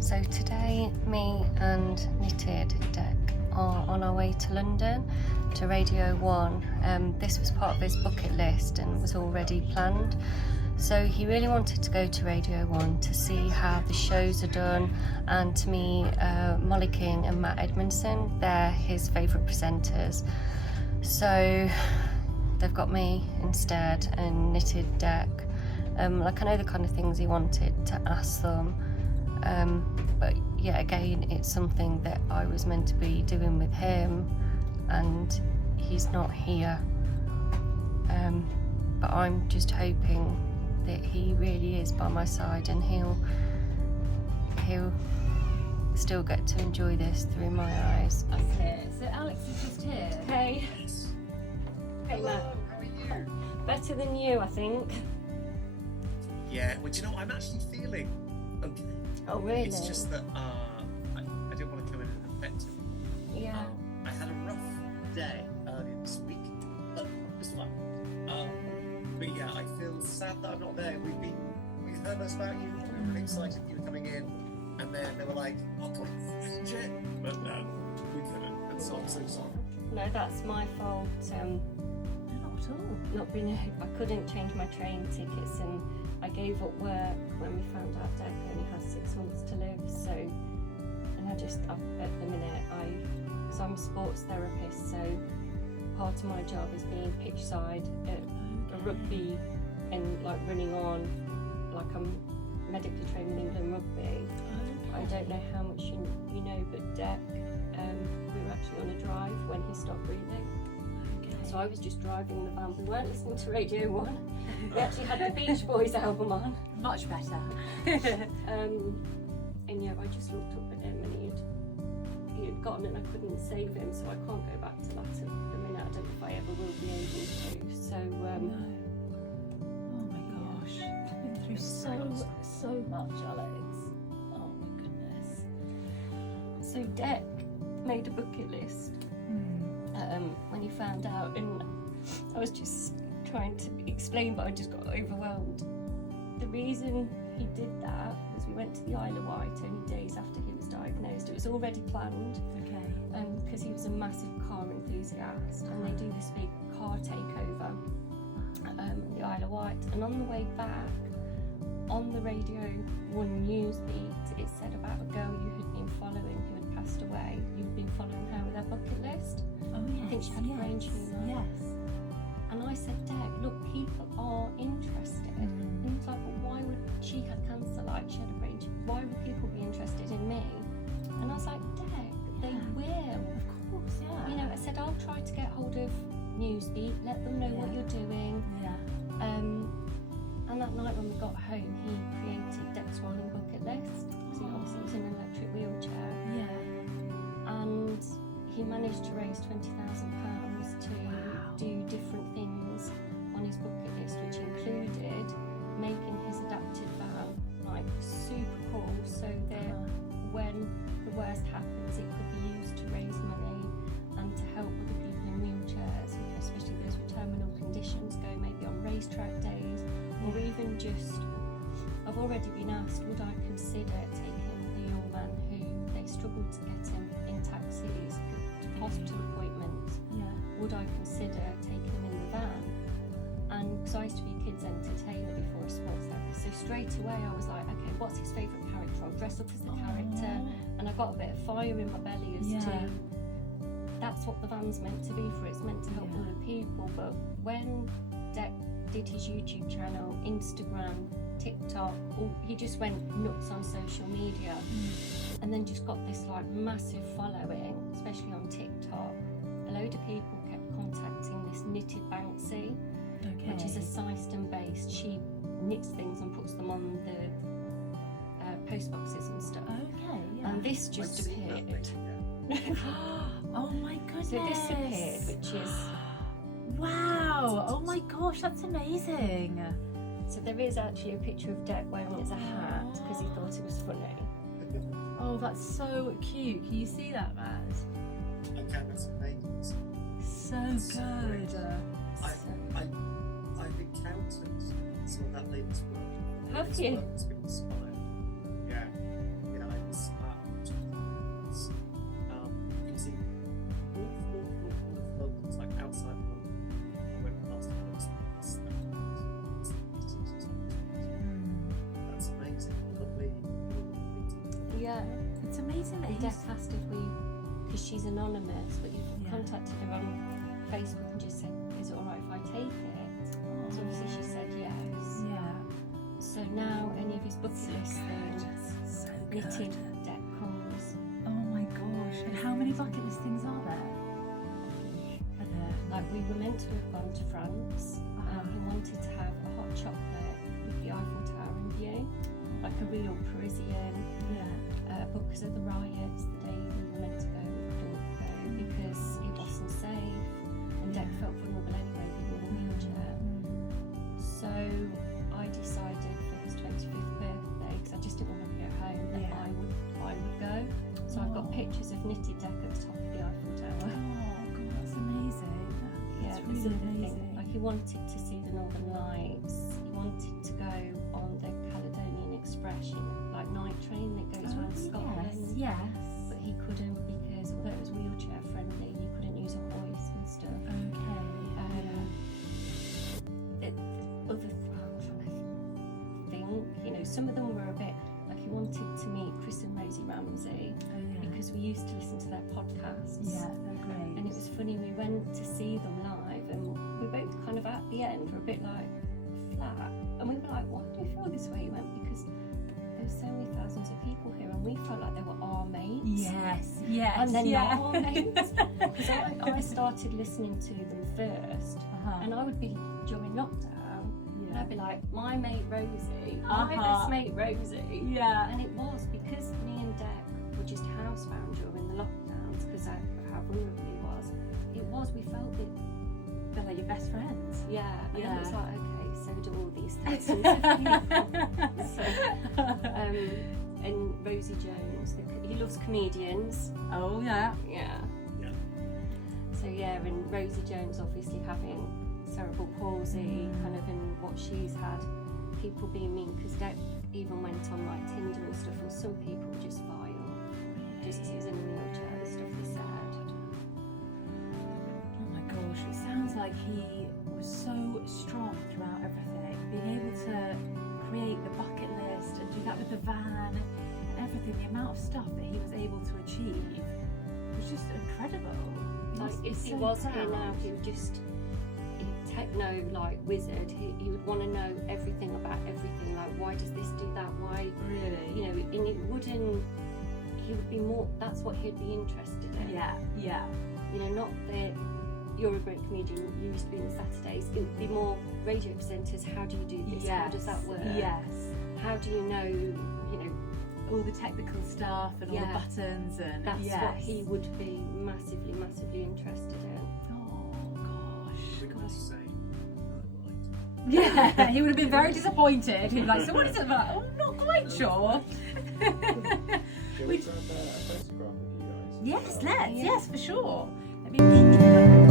So today, me and Knitted Deck are on our way to London to Radio 1. This was part of his bucket list and was already planned. So he really wanted to go to Radio 1 to see how the shows are done and to meet Molly King and Matt Edmondson. They're his favourite presenters. So they've got me instead and Knitted Deck. I know the kind of things he wanted to ask them. But yet again, it's something that I was meant to be doing with him and he's not here. But I'm just hoping that he really is by my side and he'll still get to enjoy this through my eyes. Okay, so Alex is just here. Hey. Hey, Matt. How are you? Better than you, I think. Yeah, well, do you know what? I'm actually feeling okay. Oh, really? It's just that I didn't want to come in and affect him. Yeah. I had a rough day earlier this week, but it was fun. But yeah, I feel sad that I'm not there. We heard us about you. We were really excited you were coming in, and then they were like, "Oh, can we fringe it?" But no, we couldn't. And so I'm so sorry. No, that's my fault. No, not at all. Not being I couldn't change my train tickets and I gave up work when we found out Deck only has 6 months to live. So, and at the minute, because I'm a sports therapist, so part of my job is being pitch side at a rugby and like running on, like I'm medically trained in England rugby. I don't know how much you know, but Deck, we were actually on a drive when he stopped breathing. So I was just driving the van. We weren't listening to Radio 1. We actually had the Beach Boys album on. Much better. And yeah, I just looked up at him and he had gotten and I couldn't save him, so I can't go back to that at the minute. I don't know if I ever will be able to. So Oh my gosh. You've been through so much, Alex. Oh my goodness. so Deck made a bucket list when he found out, and I was just trying to explain, but I just got overwhelmed. The reason he did that was we went to the Isle of Wight only days after he was diagnosed. It was already planned. Okay. Because he was a massive car enthusiast, and they do this big car takeover at the Isle of Wight. And on the way back, on the Radio 1 news beat, it said about a girl you had been following who had passed away. You'd been following her with her bucket list. Oh yes. I think she had a brain tumour. Yes. And I said, Dad, look, people are interested. And he was like, well, why would she had cancer? Like, she had a brain tumour. Why would people be interested in me? And I was like, Dad, they will. Of course, yeah. You know, I said, I'll try to get hold of Newsbeat, let them know what you're doing. Yeah. And that night when we got home, he created Deck's Rolling Bucket List. So he obviously was in an electric wheelchair. Yeah. And he managed to raise £20,000 to do different things on his bucket list, which included making his adapted van like super cool, so that when the worst happens, it could be used to raise money and to help other people in wheelchairs, you know, especially those with terminal conditions, go maybe on racetrack days, or even just, I've already been asked, would I consider taking the young man who they struggled to get him in taxis to hospital appointments, would I consider taking him in the van? And because I used to be a kids entertainer before a sports therapist, so straight away I was like, okay, what's his favourite character? I'll dress up as the character, and I got a bit of fire in my belly as to that's what the van's meant to be for. It's meant to help other people. But when Deck did his YouTube channel, Instagram, TikTok, he just went nuts on social media, and then just got this like massive following, especially on TikTok. A load of people kept contacting this Knitted Banksy, which is a System based. She knits things and puts them on the post boxes and stuff. Okay, yeah. And this just appeared. Oh my goodness. So this appeared, which is wow. Oh my gosh, that's amazing. so there is actually a picture of Deck wearing it as a hat because he thought it was funny. Oh, that's so cute. Can you see that, Matt? I can, that's amazing. So good. I've encountered some of that lady's work. Have It's you? work that's been inspired. Yeah, I it's amazing that And he's. Dec asked if we, because she's anonymous, but you Yeah. contacted her on Facebook and just said, is it alright if I take it? So obviously she said yes. Yeah. So now any of his bucket list things, So knitted good. deck comes. Oh my gosh. And how many bucket list things are there? Are there? Like we were meant to have gone to France. He wanted to have a hot chocolate with the Eiffel Tower in view, like a real Parisian. Yeah. But because of the riots, the day we were meant to go, we couldn't go because it wasn't safe. And Dec felt vulnerable anyway, being in a wheelchair. So I decided for his 25th birthday, because I just didn't want to be at home, that Yeah. I would go. So I've got pictures of knitted Dec at the top of the Eiffel Tower. Oh god, that's amazing. Yeah, That's it was really another thing. amazing. Like he wanted to see the Northern Lights. He wanted to go on the Caledonian Express, like night train that goes around Scotland. Yes. But he couldn't because although it was wheelchair friendly, you couldn't use a hoist and stuff. Okay. I'm trying to think, you know, some of them were a bit like he wanted to meet Chris and Rosie Ramsey Oh yeah. because we used to listen to their podcasts. Yeah, they're great. And it was funny, we went to see them live and we both kind of at the end were a bit like flat. And we were like, why do you feel this way? He went, because there's so many thousands of people here and we felt like they were our mates. Yes. Yes. And they're yeah. not our mates. Because I started listening to them first Uh-huh. and I would be during lockdown and Yeah. I'd be like, my mate Rosie, my Uh-huh. best mate Rosie. Yeah. And it was because me and Dec were just housebound during the lockdowns because of how vulnerable he was. It was, we felt that, They're like your best friends. yeah. And then it was Yeah. like, okay, so do all these thousands of people. So, and Rosie Jones, he loves comedians. Oh yeah. Yeah. Yeah. So yeah, and Rosie Jones obviously having cerebral palsy, kind of, and what she's had, people being mean because Dec even went on like Tinder and stuff, and some people were just vile, just 'cause he was in a wheelchair and stuff. He said, Oh my gosh, it sounds like he was so strong throughout everything. Being able to create the bucket list and do that with the van and everything, the amount of stuff that he was able to achieve was just incredible. He like must be if he so was here proud. now, he would just techno like wizard. He would want to know everything about everything. Like why does this do that? Why, Really? you know? And it wouldn't. He would be more. That's what he'd be interested in. Yeah, yeah. You know, not that you're a great comedian, you used to be in the Saturdays. It would be more radio presenters. How do you do this? How does that work? Yes. How do you know, you know, All the technical stuff and all Yeah. the buttons and that's yes. what he would be massively, massively interested in. Oh gosh. We're going to say, Yeah, he would have been very disappointed. He'd be like, so what is it about? Oh, I'm not quite sure. Shall we grab a photograph of you guys? Yes, let's. Yeah. Yes, for sure. Let me